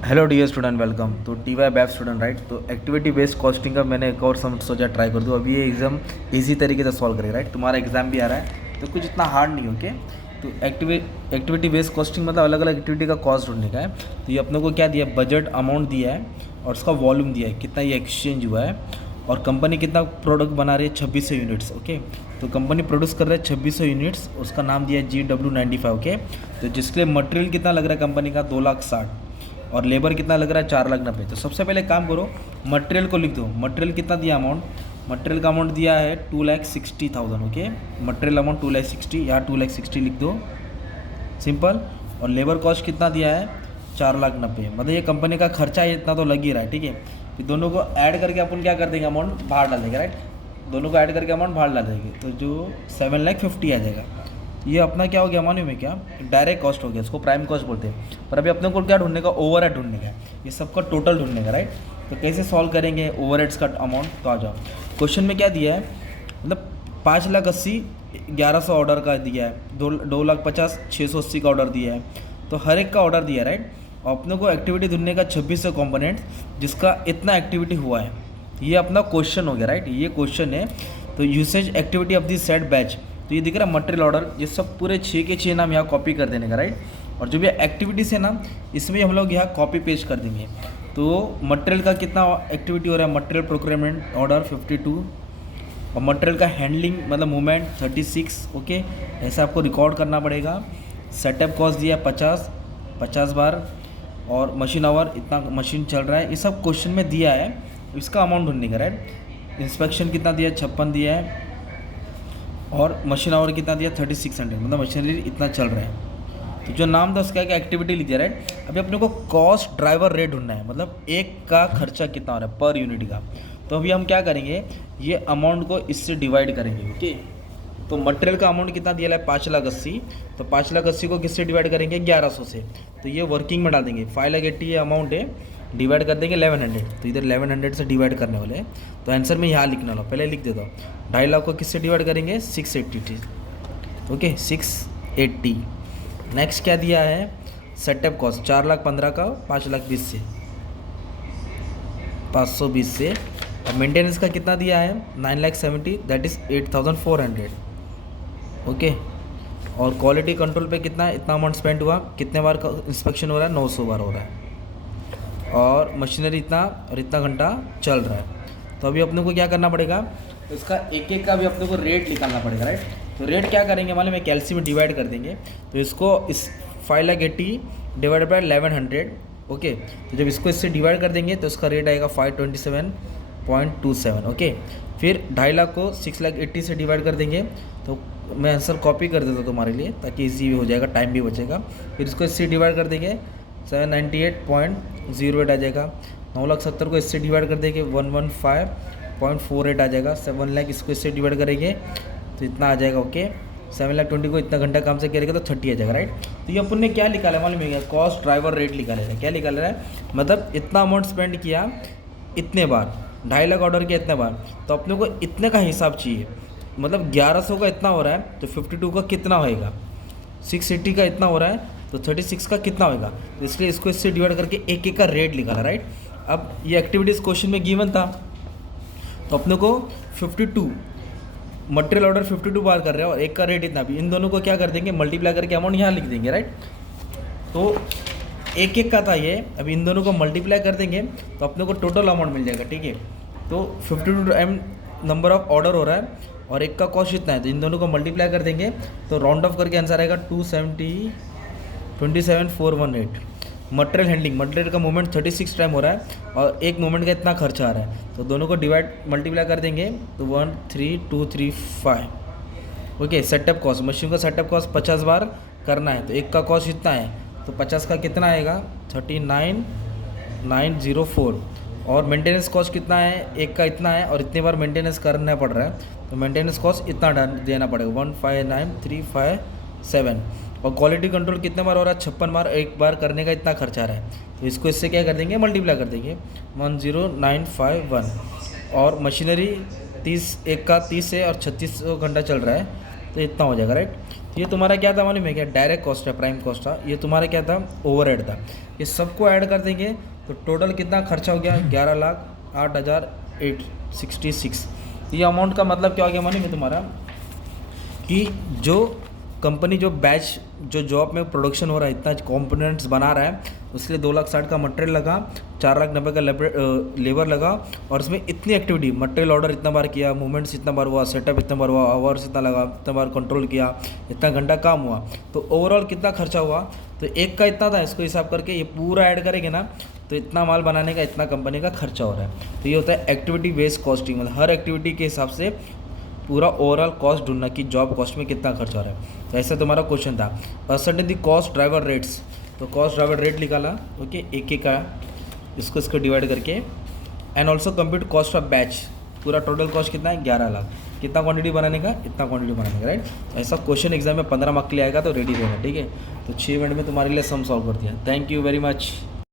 Hello dear student, welcome. तो T Y बैप student right. तो एक्टिविटी बेस्ड कॉस्टिंग का मैंने एक और सम सोचा ट्राई कर दूँ। अभी ये एग्जाम इजी तरीके से सॉल्व करेगा राइट। तुम्हारा एग्जाम भी आ रहा है तो कुछ इतना हार्ड नहीं, ओके। तो एक्टिविटी बेस्ड कॉस्टिंग मतलब अलग अलग एक्टिविटी का कॉस्ट ढूंढने का है। तो ये अपने को क्या दिया है, बजट अमाउंट दिया है और उसका वॉल्यूम दिया है, कितना ये एक्सचेंज हुआ है और कंपनी कितना प्रोडक्ट बना रही है, 2600 यूनिट्स, ओके। तो कंपनी प्रोड्यूस कर रहा है 2600 यूनिट्स, उसका नाम दिया है GW95, ओके। तो जिसके लिए मटेरियल कितना लग रहा है कंपनी का 2,60,000 और लेबर कितना लग रहा है 4,90,000। तो सबसे पहले काम करो, मटेरियल को लिख दो। मटेरियल कितना दिया अमाउंट, मटेरियल का अमाउंट दिया है 2,60,000, ओके। मटेरियल अमाउंट 2,60,000, यहाँ 2,60,000 लिख दो, सिंपल। और लेबर कॉस्ट कितना दिया है 4,90,000, मतलब ये कंपनी का खर्चा है, इतना तो लग ही रहा है, ठीक है। फिर दोनों को ऐड करके अपन क्या कर देंगे, अमाउंट बाहर डाल देंगे राइट। दोनों को ऐड करके अमाउंट बाहर डाल देंगे तो जो 7,50,000 आ जाएगा। ये अपना क्या हो गया मालूम है क्या, डायरेक्ट कॉस्ट हो गया, इसको प्राइम कॉस्ट बोलते हैं। पर अभी अपने को क्या ढूंढने का, ओवरहेड ढूंढने का है, ये सबका टोटल ढूंढने का राइट। तो कैसे सॉल्व करेंगे ओवरहेड्स का अमाउंट, तो आ जाओ। क्वेश्चन में क्या दिया है, मतलब 5,80,000 1100 ऑर्डर का दिया है, 2,50,000 680 का ऑर्डर दिया है। तो हर एक का ऑर्डर दिया है राइट। और अपने को एक्टिविटी ढूंढने का 2600 कॉम्पोनेंट जिसका इतना एक्टिविटी हुआ है। ये अपना क्वेश्चन हो गया राइट, ये क्वेश्चन है। तो usage activity of this set batch, तो ये दिख रहा है मटेरियल ऑर्डर, ये सब पूरे 6 के 6 नाम यहाँ कॉपी कर देने का राइट। और जो भी एक्टिविटीज़ है ना, इसमें हम लोग यहाँ कॉपी पेस्ट कर देंगे। तो मटेरियल का कितना एक्टिविटी हो रहा है, मटेरियल प्रोक्योरमेंट ऑर्डर 52 और मटेरियल का हैंडलिंग मतलब मूवमेंट 36, ओके। ऐसा आपको रिकॉर्ड करना पड़ेगा। सेटअप कॉस्ट दिया 50 बार और मशीन आवर इतना मशीन चल रहा है, ये सब क्वेश्चन में दिया है। इसका अमाउंट ढूंढने का राइट। इंस्पेक्शन कितना दिया है 56 दिया है और मशीन आवर कितना दिया 3600, मतलब मशीनरी इतना चल रहा है। तो जो नाम था उसका क्या, एक्टिविटी लिख दिया राइट। अभी अपने को कॉस्ट ड्राइवर रेट ढूंढना है, मतलब एक का खर्चा कितना हो रहा है पर यूनिट का। तो अभी हम क्या करेंगे, ये अमाउंट को इससे डिवाइड करेंगे, ओके। तो मटेरियल का अमाउंट कितना दिया है 5,80,000, तो 5,80,000 को किससे डिवाइड करेंगे 1100 से। तो ये वर्किंग में डाल देंगे, 5,80,000 ये अमाउंट है, डिवाइड कर देंगे 1100। तो इधर 1100 से डिवाइड करने वाले हैं। तो आंसर में यहाँ लिखना लो, पहले लिख देता हूँ। 2,50,000 को किससे डिवाइड करेंगे 680, ओके 680। नेक्स्ट क्या दिया है, सेटअप कॉस्ट 4,15,000 का 5,20,000 से 520 से। और मेंटेनेंस का कितना दिया है 9,70,000, दैट इज़ 8,400, ओके। और क्वालिटी कंट्रोल पे कितना है, इतना अमाउंट स्पेंड हुआ, कितने बार का इंस्पेक्शन हो रहा है 900 बार हो रहा है। और मशीनरी इतना और इतना घंटा चल रहा है। तो अभी अपने को क्या करना पड़ेगा, इसका एक एक का भी अपने को रेट निकालना पड़ेगा राइट। तो रेट क्या करेंगे मालूम है, कैलसी में डिवाइड कर देंगे। तो इसको इस 5,80,000 डिवाइड बाय 1100, ओके। तो जब इसको इससे डिवाइड कर देंगे तो इसका रेट आएगा 527.27, ओके। फिर 2,50,000 को 6,80,000 से डिवाइड कर देंगे। तो मैं आंसर कॉपी कर देता हूँ तुम्हारे लिए ताकि ईजी हो जाएगा, टाइम भी बचेगा। फिर इसको इससे डिवाइड कर देंगे 798.08 आ जाएगा। 9,70,000 को इससे डिवाइड कर देंगे 115.48 आ जाएगा। 7,00,000 इसको इससे डिवाइड करेंगे तो इतना आ जाएगा, ओके। 7,20,000 को इतना घंटा काम से करेगा तो 30 आ जाएगा राइट। तो ये अपन ने क्या निकाला है मालूम है, कॉस्ट ड्राइवर रेट निकाला है। क्या निकाल रहा है, मतलब इतना अमाउंट स्पेंड किया इतने बार, 2,50,000 ऑर्डर किया इतने बार, तो अपने को इतने का हिसाब चाहिए। मतलब 1,100 का इतना हो रहा है तो 52 का कितना होएगा, 680 का इतना हो रहा है तो 36 का कितना होगा। तो इसलिए इसको इससे डिवाइड करके एक एक का रेट निकाला राइट। अब ये एक्टिविटीज़ क्वेश्चन में गिवन था, तो अपने को 52 मटेरियल ऑर्डर 52 बार कर रहे हैं और एक का रेट इतना भी, इन दोनों को क्या कर देंगे मल्टीप्लाई करके अमाउंट यहाँ लिख देंगे राइट। तो एक एक का था ये, अब इन दोनों को मल्टीप्लाई कर देंगे तो अपने को टोटल अमाउंट मिल जाएगा, ठीक है। तो 52 नंबर ऑफ ऑर्डर हो रहा है और एक का कॉस्ट इतना है, तो इन दोनों को मल्टीप्लाई कर देंगे तो राउंड ऑफ करके आंसर आएगा 227,418। मटेरियल हैंडलिंग, मटेरियल का मूवमेंट 36 टाइम हो रहा है और एक मूवमेंट का इतना खर्चा आ रहा है, तो दोनों को डिवाइड मल्टीप्लाई कर देंगे तो 13,235, ओके। सेटअप कॉस्ट, मशीन का सेटअप कॉस्ट 50 बार करना है तो एक का कॉस्ट इतना है, तो 50 का कितना आएगा 39,904। और मेंटेनेंस कॉस्ट कितना है, एक का इतना है और इतने बार मेंटेनेंस करना पड़ रहा है, तो मेंटेनेंस कॉस्ट इतना देना पड़ेगा 159,357। और क्वालिटी कंट्रोल कितने बार हो रहा है 56 बार, एक बार करने का इतना खर्चा आ रहा है, तो इसको इससे क्या कर देंगे मल्टीप्लाई कर देंगे 10951। और मशीनरी 30 एक का 30 है और 3600 घंटा चल रहा है तो इतना हो जाएगा राइट। ये तुम्हारा क्या था मालूम है क्या, डायरेक्ट कॉस्ट है, प्राइम कॉस्ट था, ये तुम्हारा क्या था, ओवरहेड था। ये सबको ऐड कर देंगे तो टोटल कितना खर्चा हो गया, 11,08,866। ये अमाउंट का मतलब क्या हो गया मालूम है तुम्हारा, कि जो कंपनी जो बैच जो जॉब में प्रोडक्शन हो रहा है, इतना कंपोनेंट्स बना रहा है, उसके लिए 2,60,000 का मटेरियल लगा, 4,90,000 का लेबर लगा, और इसमें इतनी एक्टिविटी, मटेरियल ऑर्डर इतना बार किया, मूवमेंट्स इतना बार हुआ, सेटअप इतना बार हुआ, आवर्स इतना लगा, इतना बार कंट्रोल किया, इतना घंटा काम हुआ, तो ओवरऑल कितना खर्चा हुआ, तो एक का इतना था, इसको हिसाब करके ये पूरा ऐड करेंगे ना, तो इतना माल बनाने का इतना कंपनी का खर्चा हो रहा है। तो ये होता है एक्टिविटी बेस्ड कॉस्टिंग, मतलब हर एक्टिविटी के हिसाब से पूरा ओवरऑल कॉस्ट ढूंढना कि जॉब कॉस्ट में कितना खर्चा हो रहा है। तो ऐसा तुम्हारा क्वेश्चन था। परसेंटेज दी कॉस्ट ड्राइवर रेट्स, तो कॉस्ट ड्राइवर रेट निकाला, ओके, एक एक का इसको डिवाइड करके, and also compute cost of batch, पूरा टोटल कॉस्ट कितना है, 11 लाख, कितना क्वांटिटी बनाने का, इतना क्वांटिटी बनाने का, राइट। ऐसा क्वेश्चन एग्जाम में 15 मार्क के लिए आएगा, तो रेडी रहना, ठीक है। तो 6 मिनट में तुम्हारे लिए सम सॉल्व कर दिया। Thank you very much.